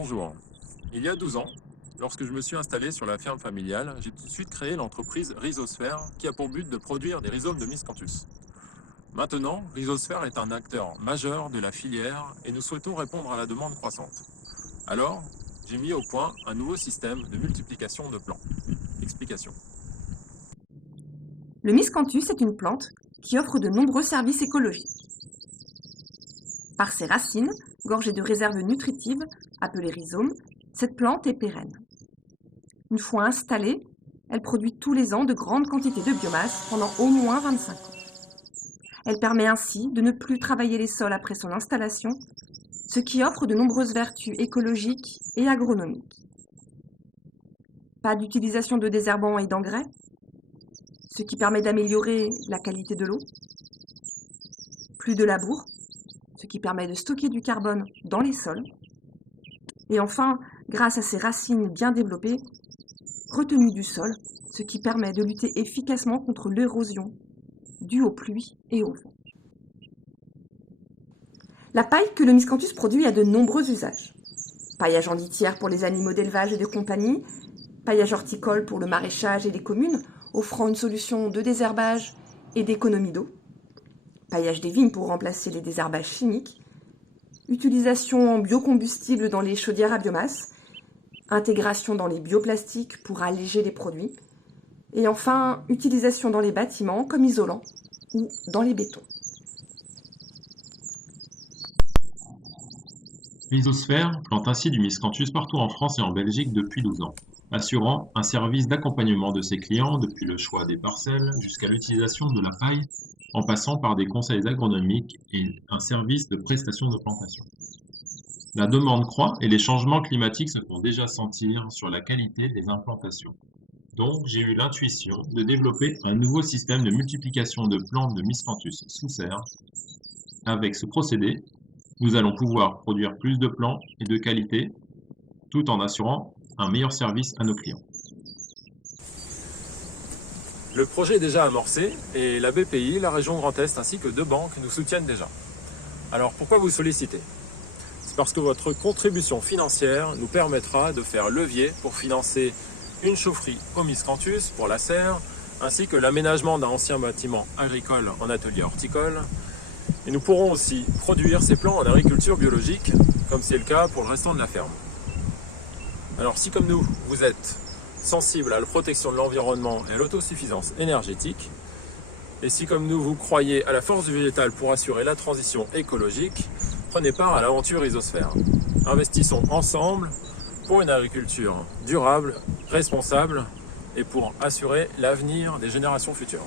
Bonjour. Il y a 12 ans, lorsque je me suis installé sur la ferme familiale, j'ai tout de suite créé l'entreprise Rhizosphère qui a pour but de produire des rhizomes de Miscanthus. Maintenant, Rhizosphère est un acteur majeur de la filière et nous souhaitons répondre à la demande croissante. Alors, j'ai mis au point un nouveau système de multiplication de plants. Explication. Le miscanthus est une plante qui offre de nombreux services écologiques. Par ses racines, gorgées de réserves nutritives, appelées rhizomes, cette plante est pérenne. Une fois installée, elle produit tous les ans de grandes quantités de biomasse pendant au moins 25 ans. Elle permet ainsi de ne plus travailler les sols après son installation, ce qui offre de nombreuses vertus écologiques et agronomiques. Pas d'utilisation de désherbants et d'engrais, ce qui permet d'améliorer la qualité de l'eau. Plus de labour, ce qui permet de stocker du carbone dans les sols. Et enfin, grâce à ses racines bien développées, retenue du sol, ce qui permet de lutter efficacement contre l'érosion due aux pluies et au vent. La paille que le miscanthus produit a de nombreux usages. Paillage en litière pour les animaux d'élevage et de compagnie, paillage horticole pour le maraîchage et les communes, offrant une solution de désherbage et d'économie d'eau, paillage des vignes pour remplacer les désherbages chimiques, utilisation en biocombustible dans les chaudières à biomasse, intégration dans les bioplastiques pour alléger les produits, et enfin utilisation dans les bâtiments comme isolant ou dans les bétons. Rhizosphère plante ainsi du miscanthus partout en France et en Belgique depuis 12 ans, assurant un service d'accompagnement de ses clients depuis le choix des parcelles jusqu'à l'utilisation de la paille, en passant par des conseils agronomiques et un service de prestation de plantation. La demande croît et les changements climatiques se font déjà sentir sur la qualité des implantations. Donc, j'ai eu l'intuition de développer un nouveau système de multiplication de plantes de miscanthus sous serre. Avec ce procédé, nous allons pouvoir produire plus de plants et de qualité, tout en assurant un meilleur service à nos clients. Le projet est déjà amorcé et la BPI, la région Grand Est ainsi que 2 banques nous soutiennent déjà. Alors pourquoi vous solliciter ? C'est parce que votre contribution financière nous permettra de faire levier pour financer une chaufferie au miscanthus pour la serre, ainsi que l'aménagement d'un ancien bâtiment agricole en atelier horticole. Et nous pourrons aussi produire ces plants en agriculture biologique, comme c'est le cas pour le restant de la ferme. Alors si comme nous, vous êtes sensible à la protection de l'environnement et à l'autosuffisance énergétique, et si comme nous, vous croyez à la force du végétal pour assurer la transition écologique, prenez part à l'aventure Rhizosphère. Investissons ensemble pour une agriculture durable, responsable et pour assurer l'avenir des générations futures.